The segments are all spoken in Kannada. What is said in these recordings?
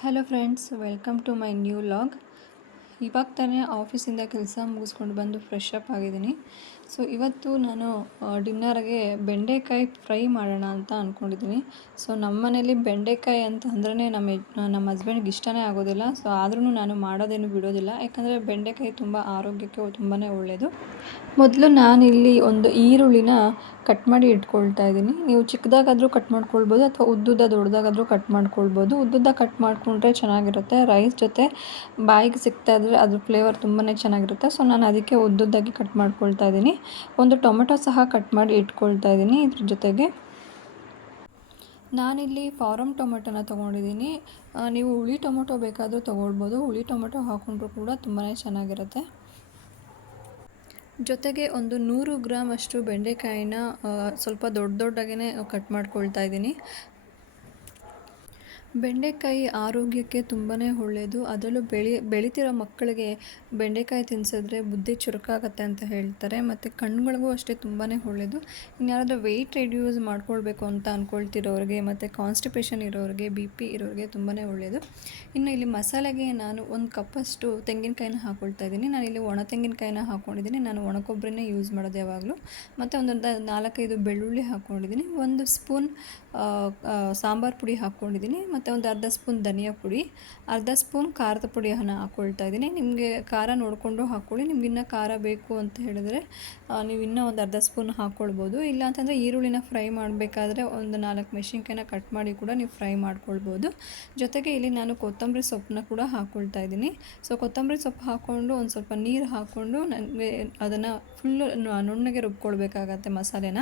Hello friends, welcome to my new vlog. ಇವಾಗ ತಾನೇ ಆಫೀಸಿಂದ ಕೆಲಸ ಮುಗಿಸ್ಕೊಂಡು ಬಂದು ಫ್ರೆಶ್ ಅಪ್ ಆಗಿದ್ದೀನಿ. ಸೊ ಇವತ್ತು ನಾನು ಡಿನ್ನರ್ಗೆ ಬೆಂಡೆಕಾಯಿ ಫ್ರೈ ಮಾಡೋಣ ಅಂತ ಅಂದ್ಕೊಂಡಿದ್ದೀನಿ. ಸೊ ನಮ್ಮ ಮನೇಲಿ ಬೆಂಡೆಕಾಯಿ ಅಂತ ಅಂದ್ರೇ ನಮ್ಮ ಹಸ್ಬೆಂಡ್ಗೆ ಇಷ್ಟನೇ ಆಗೋದಿಲ್ಲ. ಸೊ ಆದ್ರೂ ನಾನು ಮಾಡೋದೇನು ಬಿಡೋದಿಲ್ಲ, ಯಾಕಂದರೆ ಬೆಂಡೆಕಾಯಿ ತುಂಬ ಆರೋಗ್ಯಕ್ಕೆ ತುಂಬಾ ಒಳ್ಳೆಯದು. ಮೊದಲು ನಾನಿಲ್ಲಿ ಒಂದು ಈರುಳ್ಳಿನ ಕಟ್ ಮಾಡಿ ಇಟ್ಕೊಳ್ತಾ ಇದ್ದೀನಿ. ನೀವು ಚಿಕ್ಕದಾಗಾದರೂ ಕಟ್ ಮಾಡ್ಕೊಳ್ಬೋದು ಅಥವಾ ಉದ್ದುದ್ದ ದೊಡ್ಡದಾಗಾದರೂ ಕಟ್ ಮಾಡ್ಕೊಳ್ಬೋದು. ಉದ್ದುದ್ದ ಕಟ್ ಮಾಡಿಕೊಂಡ್ರೆ ಚೆನ್ನಾಗಿರುತ್ತೆ. ರೈಸ್ ಜೊತೆ ಬಾಯಿಗೆ ಸಿಗ್ತಾ ಇದ್ದರೆ ಅದ್ರ ಫ್ಲೇವರ್ ತುಂಬಾ ಚೆನ್ನಾಗಿರುತ್ತೆ. ಸೊ ನಾನು ಅದಕ್ಕೆ ಉದ್ದುದ್ದಾಗಿ ಕಟ್ ಮಾಡ್ಕೊಳ್ತಾ ಇದ್ದೀನಿ. ಒಂದು ಟೊಮೆಟೊ ಸಹ ಕಟ್ ಮಾಡಿ ಇಟ್ಕೊಳ್ತಾ ಇದ್ದೀನಿ. ಇದ್ರ ಜೊತೆಗೆ ನಾನಿಲ್ಲಿ ಫಾರಮ್ ಟೊಮೆಟೊನ ತೊಗೊಂಡಿದ್ದೀನಿ. ನೀವು ಹುಳಿ ಟೊಮೆಟೊ ಬೇಕಾದರೂ ತೊಗೊಳ್ಬೋದು. ಹುಳಿ ಟೊಮೆಟೊ ಹಾಕ್ಕೊಂಡ್ರೂ ಕೂಡ ತುಂಬಾ ಚೆನ್ನಾಗಿರುತ್ತೆ. ಜೊತೆಗೆ ಒಂದು 100 ಗ್ರಾಮ್ ಅಷ್ಟು ಬೆಂಡೆಕಾಯಿನ ಸ್ವಲ್ಪ ದೊಡ್ಡದಾಗೇ ಕಟ್ ಮಾಡ್ಕೊಳ್ತಾ ಇದ್ದೀನಿ. ಬೆಂಡೆಕಾಯಿ ಆರೋಗ್ಯಕ್ಕೆ ತುಂಬಾ ಒಳ್ಳೆಯದು. ಅದರಲ್ಲೂ ಬೆಳೀತಿರೋ ಮಕ್ಕಳಿಗೆ ಬೆಂಡೆಕಾಯಿ ತಿನ್ನಿಸಿದ್ರೆ ಬುದ್ಧಿ ಚುರುಕಾಗತ್ತೆ ಅಂತ ಹೇಳ್ತಾರೆ. ಮತ್ತು ಕಣ್ಣುಗಳಿಗೂ ಅಷ್ಟೇ ತುಂಬಾ ಒಳ್ಳೆಯದು. ಇನ್ಯಾರಾದರೂ ವೆಯ್ಟ್ ರೆಡ್ಯೂಸ್ ಮಾಡ್ಕೊಳ್ಬೇಕು ಅಂತ ಅಂದ್ಕೊಳ್ತಿರೋರಿಗೆ ಮತ್ತು ಕಾನ್ಸ್ಟಿಪೇಷನ್ ಇರೋರಿಗೆ, BP ಇರೋರಿಗೆ ತುಂಬಾ ಒಳ್ಳೆಯದು. ಇನ್ನು ಇಲ್ಲಿ ಮಸಾಲೆಗೆ ನಾನು 1 ಕಪ್ಪಷ್ಟು ತೆಂಗಿನಕಾಯಿನ ಹಾಕ್ಕೊಳ್ತಾ ಇದ್ದೀನಿ. ನಾನಿಲ್ಲಿ ಒಣ ತೆಂಗಿನಕಾಯಿನ ಹಾಕ್ಕೊಂಡಿದ್ದೀನಿ. ನಾನು ಒಣ ಕೊಬ್ಬರಿನೇ ಯೂಸ್ ಮಾಡೋದು ಯಾವಾಗಲೂ. ಮತ್ತು ಒಂದು 4-5 ಬೆಳ್ಳುಳ್ಳಿ ಹಾಕ್ಕೊಂಡಿದ್ದೀನಿ. 1 ಸ್ಪೂನ್ ಸಾಂಬಾರು ಪುಡಿ ಹಾಕ್ಕೊಂಡಿದ್ದೀನಿ. ಮತ್ತು ಒಂದು ಅರ್ಧ ಸ್ಪೂನ್ ಧನಿಯಾ ಪುಡಿ, ಅರ್ಧ ಸ್ಪೂನ್ ಖಾರದ ಪುಡಿಯನ್ನು ಹಾಕ್ಕೊಳ್ತಾ ಇದ್ದೀನಿ. ನಿಮಗೆ ಖಾರ ನೋಡಿಕೊಂಡು ಹಾಕ್ಕೊಳ್ಳಿ. ನಿಮ್ಗೆ ಇನ್ನೂ ಖಾರ ಬೇಕು ಅಂತ ಹೇಳಿದ್ರೆ ನೀವು ಇನ್ನೂ ಒಂದು ಅರ್ಧ ಸ್ಪೂನ್ ಹಾಕ್ಕೊಳ್ಬೋದು. ಇಲ್ಲ ಅಂತಂದರೆ ಈರುಳ್ಳಿನ ಫ್ರೈ ಮಾಡಬೇಕಾದ್ರೆ ಒಂದು 4 ಮೆಣಸಿನ್ಕಾಯಿನ ಕಟ್ ಮಾಡಿ ಕೂಡ ನೀವು ಫ್ರೈ ಮಾಡ್ಕೊಳ್ಬೋದು. ಜೊತೆಗೆ ಇಲ್ಲಿ ನಾನು ಕೊತ್ತಂಬರಿ ಸೊಪ್ಪನ್ನ ಕೂಡ ಹಾಕ್ಕೊಳ್ತಾ ಇದ್ದೀನಿ. ಸೊ ಕೊತ್ತಂಬರಿ ಸೊಪ್ಪು ಹಾಕ್ಕೊಂಡು ಒಂದು ಸ್ವಲ್ಪ ನೀರು ಹಾಕ್ಕೊಂಡು ನನಗೆ ಅದನ್ನು ಫುಲ್ಲು ನುಣ್ಣಗೆ ರುಬ್ಕೊಳ್ಬೇಕಾಗತ್ತೆ ಮಸಾಲೆನ.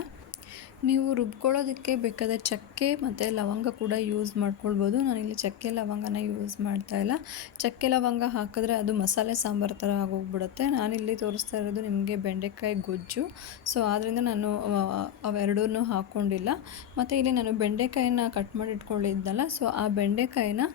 ನೀವು ರುಬ್ಕೊಳ್ಳೋದಕ್ಕೆ ಬೇಕಾದರೆ ಚಕ್ಕೆ ಮತ್ತು ಲವಂಗ ಕೂಡ ಯೂಸ್ ಮಾಡ್ಕೊಳ್ಬೋದು. ನಾನಿಲ್ಲಿ ಚಕ್ಕೆ ಲವಂಗನ ಯೂಸ್ ಮಾಡ್ತಾಯಿಲ್ಲ. ಚಕ್ಕೆ ಲವಂಗ ಹಾಕಿದ್ರೆ ಅದು ಮಸಾಲೆ ಸಾಂಬಾರು ಥರ ಆಗೋಗ್ಬಿಡುತ್ತೆ. ನಾನಿಲ್ಲಿ ತೋರಿಸ್ತಾ ಇರೋದು ನಿಮಗೆ ಬೆಂಡೆಕಾಯಿ ಗೊಜ್ಜು. ಸೊ ಆದ್ದರಿಂದ ನಾನು ಅವೆರಡನ್ನೂ ಹಾಕ್ಕೊಂಡಿಲ್ಲ. ಮತ್ತು ಇಲ್ಲಿ ನಾನು ಬೆಂಡೆಕಾಯಿನ ಕಟ್ ಮಾಡಿ ಇಟ್ಕೊಂಡಿದ್ದಲ್ಲ, ಸೊ ಆ ಬೆಂಡೆಕಾಯಿನ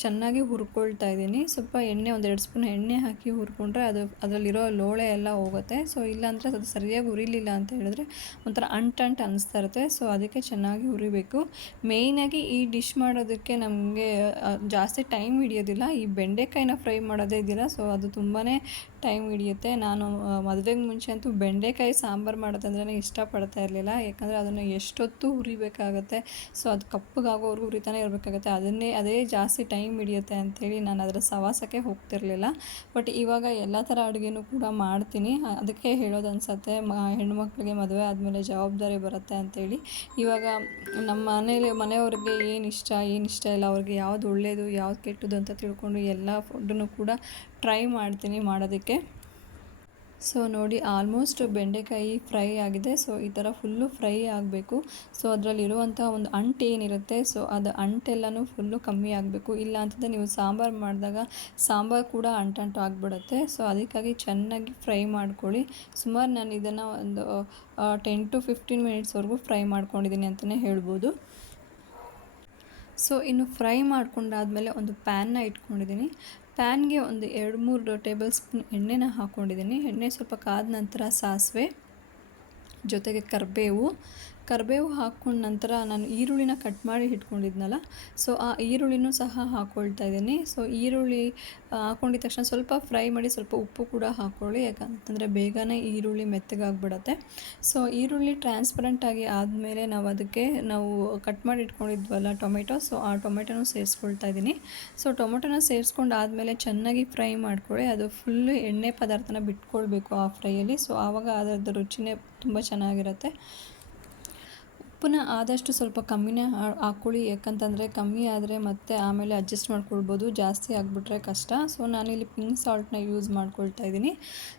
ಚೆನ್ನಾಗಿ ಹುರ್ಕೊಳ್ತಾ ಇದ್ದೀನಿ. ಸ್ವಲ್ಪ ಎಣ್ಣೆ, 1-2 ಸ್ಪೂನ್ ಎಣ್ಣೆ ಹಾಕಿ ಹುರ್ಕೊಂಡ್ರೆ ಅದರಲ್ಲಿರೋ ಲೋಳೆ ಎಲ್ಲ ಹೋಗುತ್ತೆ. ಸೊ ಇಲ್ಲಾಂದರೆ ಅದು ಸರಿಯಾಗಿ ಹುರಿಲಿಲ್ಲ ಅಂತ ಹೇಳಿದ್ರೆ ಒಂಥರ ಅಂಟು ಅನ್ನಿಸ್ತಾ ಇರುತ್ತೆ. ಸೊ ಅದಕ್ಕೆ ಚೆನ್ನಾಗಿ ಹುರಿಬೇಕು. ಮೇಯ್ನಾಗಿ ಈ ಡಿಶ್ ಮಾಡೋದಕ್ಕೆ ನಮಗೆ ಜಾಸ್ತಿ ಟೈಮ್ ಹಿಡಿಯೋದಿಲ್ಲ. ಈ ಬೆಂಡೆಕಾಯಿನ ಫ್ರೈ ಮಾಡೋದೇ ಇದೆಯಲ್ಲ, ಸೊ ಅದು ತುಂಬಾ ಟೈಮ್ ಹಿಡಿಯುತ್ತೆ. ನಾನು ಮದುವೆಗೆ ಮುಂಚೆ ಅಂತೂ ಬೆಂಡೆಕಾಯಿ ಸಾಂಬಾರು ಮಾಡೋದಂದ್ರೆ ಇಷ್ಟಪಡ್ತಾ ಇರಲಿಲ್ಲ. ಯಾಕಂದರೆ ಅದನ್ನು ಎಷ್ಟೊತ್ತು ಹುರಿಬೇಕಾಗತ್ತೆ. ಸೊ ಅದು ಕಪ್ಪಗಾಗೋವರೆಗೂ ಹುರಿತಾನೆ ಇರಬೇಕಾಗತ್ತೆ. ಅದೇ ಜಾಸ್ತಿ ಟೈಮ್ ಹಿಡಿಯುತ್ತೆ ಅಂಥೇಳಿ ನಾನು ಅದರ ಸವಾಸಕ್ಕೆ ಹೋಗ್ತಿರಲಿಲ್ಲ. ಬಟ್ ಇವಾಗ ಎಲ್ಲ ಥರ ಅಡುಗೆನೂ ಕೂಡ ಮಾಡ್ತೀನಿ. ಅದಕ್ಕೆ ಹೇಳೋದು ಅನಿಸುತ್ತೆ, ಹೆಣ್ಮಕ್ಳಿಗೆ ಮದುವೆ ಆದಮೇಲೆ ಜವಾಬ್ದಾರಿ ಬರುತ್ತೆ ಅಂಥೇಳಿ. ಇವಾಗ ನಮ್ಮ ಮನೆಯವ್ರಿಗೆ ಏನು ಇಷ್ಟ ಇಲ್ಲ, ಅವ್ರಿಗೆ ಯಾವುದು ಒಳ್ಳೆಯದು ಯಾವುದು ಕೆಟ್ಟದ್ದು ಅಂತ ತಿಳ್ಕೊಂಡು ಎಲ್ಲ ಫುಡ್ಡನ್ನು ಕೂಡ ಟ್ರೈ ಮಾಡ್ತೀನಿ ಮಾಡೋದಕ್ಕೆ. ಸೊ ನೋಡಿ, ಆಲ್ಮೋಸ್ಟ್ ಬೆಂಡೆಕಾಯಿ ಫ್ರೈ ಆಗಿದೆ. ಸೊ ಈ ಥರ ಫುಲ್ಲು ಫ್ರೈ ಆಗಬೇಕು. ಸೊ ಅದರಲ್ಲಿರುವಂಥ ಒಂದು ಅಂಟು ಏನಿರುತ್ತೆ, ಸೊ ಅದು ಅಂಟೆಲ್ಲನೂ ಫುಲ್ಲು ಕಮ್ಮಿ ಆಗಬೇಕು. ಇಲ್ಲ ಅಂತಂದರೆ ನೀವು ಸಾಂಬಾರು ಮಾಡಿದಾಗ ಸಾಂಬಾರು ಕೂಡ ಅಂಟು ಆಗಿಬಿಡುತ್ತೆ. ಸೊ ಅದಕ್ಕಾಗಿ ಚೆನ್ನಾಗಿ ಫ್ರೈ ಮಾಡ್ಕೊಳ್ಳಿ. ಸುಮಾರು ನಾನು ಇದನ್ನು ಒಂದು 10 to 15 ಮಿನಿಟ್ಸ್ವರೆಗೂ ಫ್ರೈ ಮಾಡ್ಕೊಂಡಿದ್ದೀನಿ ಅಂತಲೇ ಹೇಳ್ಬೋದು. ಸೊ ಇನ್ನು ಫ್ರೈ ಮಾಡ್ಕೊಂಡಾದಮೇಲೆ ಒಂದು ಪ್ಯಾನ್ನ ಇಟ್ಕೊಂಡಿದ್ದೀನಿ. ಪ್ಯಾನ್ಗೆ ಒಂದು 2-3 ಟೇಬಲ್ ಸ್ಪೂನ್ ಎಣ್ಣೆನ ಹಾಕ್ಕೊಂಡಿದ್ದೀನಿ. ಎಣ್ಣೆ ಸ್ವಲ್ಪ ಕಾದ ನಂತರ ಸಾಸಿವೆ, ಜೊತೆಗೆ ಕರಿಬೇವು ಹಾಕ್ಕೊಂಡ ನಂತರ ನಾನು ಈರುಳ್ಳಿನ ಕಟ್ ಮಾಡಿ ಇಟ್ಕೊಂಡಿದ್ನಲ್ಲ, ಸೊ ಆ ಈರುಳ್ಳಿನೂ ಸಹ ಹಾಕ್ಕೊಳ್ತಾ ಇದ್ದೀನಿ. ಸೊ ಈರುಳ್ಳಿ ಹಾಕ್ಕೊಂಡಿದ್ದ ತಕ್ಷಣ ಸ್ವಲ್ಪ ಫ್ರೈ ಮಾಡಿ ಸ್ವಲ್ಪ ಉಪ್ಪು ಕೂಡ ಹಾಕ್ಕೊಳ್ಳಿ, ಯಾಕಂತಂದರೆ ಬೇಗನೆ ಈರುಳ್ಳಿ ಮೆತ್ತಗಾಗ್ಬಿಡುತ್ತೆ. ಸೊ ಈರುಳ್ಳಿ ಟ್ರಾನ್ಸ್ಪರೆಂಟಾಗಿ ಆದಮೇಲೆ ನಾವು ಕಟ್ ಮಾಡಿ ಇಟ್ಕೊಂಡಿದ್ವಲ್ಲ ಟೊಮೆಟೊ, ಸೊ ಆ ಟೊಮೆಟೊನೂ ಸೇರಿಸ್ಕೊಳ್ತಾ ಇದ್ದೀನಿ. ಸೊ ಟೊಮೆಟೊನ ಸೇರಿಸ್ಕೊಂಡು ಆದಮೇಲೆ ಚೆನ್ನಾಗಿ ಫ್ರೈ ಮಾಡ್ಕೊಳ್ಳಿ. ಅದು ಫುಲ್ಲು ಎಣ್ಣೆ ಪದಾರ್ಥನ ಬಿಟ್ಕೊಳ್ಬೇಕು ಆ ಫ್ರೈಯಲ್ಲಿ. ಸೊ ಆವಾಗ ಅದರದ್ದು ರುಚಿನೇ ತುಂಬ ಚೆನ್ನಾಗಿರುತ್ತೆ. ಉಪ್ಪನ್ನ ಆದಷ್ಟು ಸ್ವಲ್ಪ ಕಮ್ಮಿನೇ ಹಾಕ್ಕೊಳ್ಳಿ, ಯಾಕಂತಂದರೆ ಕಮ್ಮಿ ಆದರೆ ಮತ್ತೆ ಆಮೇಲೆ ಅಡ್ಜಸ್ಟ್ ಮಾಡ್ಕೊಳ್ಬೋದು, ಜಾಸ್ತಿ ಆಗಿಬಿಟ್ರೆ ಕಷ್ಟ. ಸೊ ನಾನಿಲ್ಲಿ ಪಿಂಕ್ ಸಾಲ್ಟ್ನ ಯೂಸ್ ಮಾಡ್ಕೊಳ್ತಾ ಇದ್ದೀನಿ.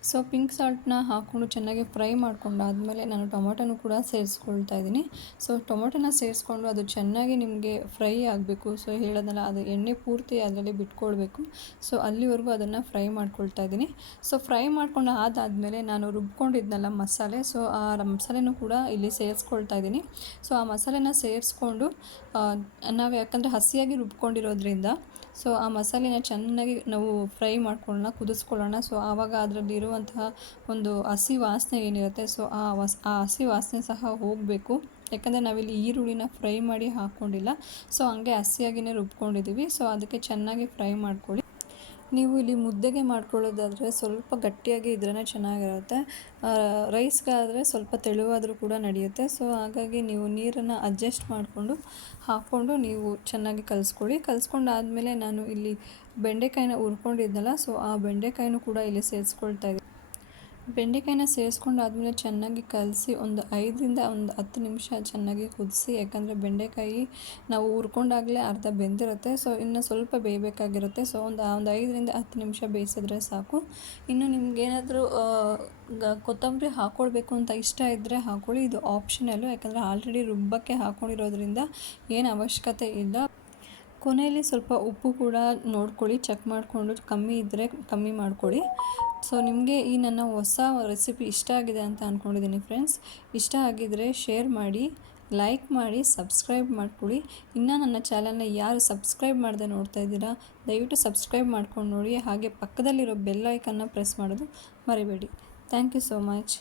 ಸೊ ಪಿಂಕ್ ಸಾಲ್ಟ್ನ ಹಾಕ್ಕೊಂಡು ಚೆನ್ನಾಗಿ ಫ್ರೈ ಮಾಡ್ಕೊಂಡಾದಮೇಲೆ ನಾನು ಟೊಮೊಟೊನೂ ಕೂಡ ಸೇರಿಸ್ಕೊಳ್ತಾ ಇದ್ದೀನಿ. ಸೊ ಟೊಮೊಟೊನ ಸೇರಿಸ್ಕೊಂಡು ಅದು ಚೆನ್ನಾಗಿ ನಿಮಗೆ ಫ್ರೈ ಆಗಬೇಕು. ಸೊ ಹೇಳೋದಲ್ಲ, ಅದು ಎಣ್ಣೆ ಪೂರ್ತಿ ಅದರಲ್ಲಿ ಬಿಟ್ಕೊಳ್ಬೇಕು. ಸೊ ಅಲ್ಲಿವರೆಗೂ ಅದನ್ನು ಫ್ರೈ ಮಾಡ್ಕೊಳ್ತಾ ಇದ್ದೀನಿ. ಸೊ ಫ್ರೈ ಮಾಡ್ಕೊಂಡು ಆದಮೇಲೆ ನಾನು ರುಬ್ಕೊಂಡಿದ್ನಲ್ಲ ಮಸಾಲೆ, ಸೊ ಆ ಮಸಾಲೆನೂ ಕೂಡ ಇಲ್ಲಿ ಸೇರಿಸ್ಕೊಳ್ತಾ ಇದ್ದೀನಿ. ಸೊ ಆ ಮಸಾಲೆನ ಸೇರಿಸ್ಕೊಂಡು ನಾವು ಯಾಕಂದರೆ ಹಸಿಯಾಗಿ ರುಬ್ಕೊಂಡಿರೋದ್ರಿಂದ ಸೊ ಆ ಮಸಾಲೆನ ಚೆನ್ನಾಗಿ ನಾವು ಫ್ರೈ ಮಾಡ್ಕೊಳ್ಳೋಣ, ಕುದಿಸ್ಕೊಳ್ಳೋಣ. ಸೊ ಆವಾಗ ಅದರಲ್ಲಿರುವಂತಹ ಒಂದು ಹಸಿ ವಾಸನೆ ಏನಿರುತ್ತೆ, ಸೊ ಆ ಹಸಿ ವಾಸನೆ ಸಹ ಹೋಗಬೇಕು. ಯಾಕಂದರೆ ನಾವಿಲ್ಲಿ ಈರುಳ್ಳಿನ ಫ್ರೈ ಮಾಡಿ ಹಾಕ್ಕೊಂಡಿಲ್ಲ, ಸೊ ಹಂಗೆ ಹಸಿಯಾಗಿಯೇ ರುಬ್ಕೊಂಡಿದ್ದೀವಿ. ಸೊ ಅದಕ್ಕೆ ಚೆನ್ನಾಗಿ ಫ್ರೈ ಮಾಡ್ಕೊಳ್ಳಿ. ನೀವು ಇಲ್ಲಿ ಮುದ್ದೆಗೆ ಮಾಡ್ಕೊಳ್ಳೋದಾದರೆ ಸ್ವಲ್ಪ ಗಟ್ಟಿಯಾಗಿ ಇದ್ರೇ ಚೆನ್ನಾಗಿರುತ್ತೆ. ರೈಸ್ಗಾದರೆ ಸ್ವಲ್ಪ ತೆಳುವಾದರೂ ಕೂಡ ನಡೆಯುತ್ತೆ. ಸೊ ಹಾಗಾಗಿ ನೀವು ನೀರನ್ನು ಅಡ್ಜಸ್ಟ್ ಮಾಡಿಕೊಂಡು ಹಾಕ್ಕೊಂಡು ನೀವು ಚೆನ್ನಾಗಿ ಕಲಿಸ್ಕೊಂಡಾದಮೇಲೆ ನಾನು ಇಲ್ಲಿ ಬೆಂಡೆಕಾಯಿನ ಹುರ್ಕೊಂಡಿದ್ನಲ್ಲ, ಸೊ ಆ ಬೆಂಡೆಕಾಯಿನೂ ಕೂಡ ಇಲ್ಲಿ ಸೇರಿಸ್ಕೊಳ್ತಾ ಇದ್ದೀನಿ. ಬೆಂಡೆಕಾಯಿನ ಸೇರಿಸ್ಕೊಂಡಾದ್ಮೇಲೆ ಚೆನ್ನಾಗಿ ಕಲಸಿ ಒಂದು 5ರಿಂದ 10 ನಿಮಿಷ ಚೆನ್ನಾಗಿ ಕುದಿಸಿ. ಯಾಕಂದರೆ ಬೆಂಡೆಕಾಯಿ ನಾವು ಹುರ್ಕೊಂಡಾಗಲೇ ಅರ್ಧ ಬೆಂದಿರುತ್ತೆ, ಸೊ ಇನ್ನು ಸ್ವಲ್ಪ ಬೇಯಬೇಕಾಗಿರುತ್ತೆ. ಸೊ ಒಂದು 5ರಿಂದ 10 ನಿಮಿಷ ಬೇಯಿಸಿದ್ರೆ ಸಾಕು. ಇನ್ನು ನಿಮಗೇನಾದರೂ ಕೊತ್ತಂಬರಿ ಹಾಕ್ಕೊಳ್ಬೇಕು ಅಂತ ಇಷ್ಟ ಇದ್ದರೆ ಹಾಕ್ಕೊಳ್ಳಿ, ಇದು ಆಪ್ಷನಲ್ಲು. ಯಾಕಂದರೆ ಆಲ್ರೆಡಿ ರುಬ್ಬಕ್ಕೆ ಹಾಕ್ಕೊಂಡಿರೋದ್ರಿಂದ ಏನು ಅವಶ್ಯಕತೆ ಇಲ್ಲ. ಕೊನೆಯಲ್ಲಿ ಸ್ವಲ್ಪ ಉಪ್ಪು ಕೂಡ ನೋಡ್ಕೊಳ್ಳಿ, ಚೆಕ್ ಮಾಡಿಕೊಂಡು ಕಮ್ಮಿ ಇದ್ದರೆ ಕಮ್ಮಿ ಮಾಡ್ಕೊಳ್ಳಿ. ಸೊ ನಿಮಗೆ ಈ ನನ್ನ ಹೊಸ ರೆಸಿಪಿ ಇಷ್ಟ ಆಗಿದೆ ಅಂತ ಅಂದ್ಕೊಂಡಿದ್ದೀನಿ ಫ್ರೆಂಡ್ಸ್. ಇಷ್ಟ ಆಗಿದ್ದರೆ ಶೇರ್ ಮಾಡಿ, ಲೈಕ್ ಮಾಡಿ, ಸಬ್ಸ್ಕ್ರೈಬ್ ಮಾಡ್ಕೊಳ್ಳಿ. ಇನ್ನು ನನ್ನ ಚಾನಲ್ನ ಯಾರು ಸಬ್ಸ್ಕ್ರೈಬ್ ಮಾಡದೆ ನೋಡ್ತಾ ಇದ್ದೀರಾ, ದಯವಿಟ್ಟು ಸಬ್ಸ್ಕ್ರೈಬ್ ಮಾಡ್ಕೊಂಡು ನೋಡಿ. ಹಾಗೆ ಪಕ್ಕದಲ್ಲಿರೋ ಬೆಲ್ ಐಕನ್ನ ಪ್ರೆಸ್ ಮಾಡೋದು ಮರಿಬೇಡಿ. Thank you so much.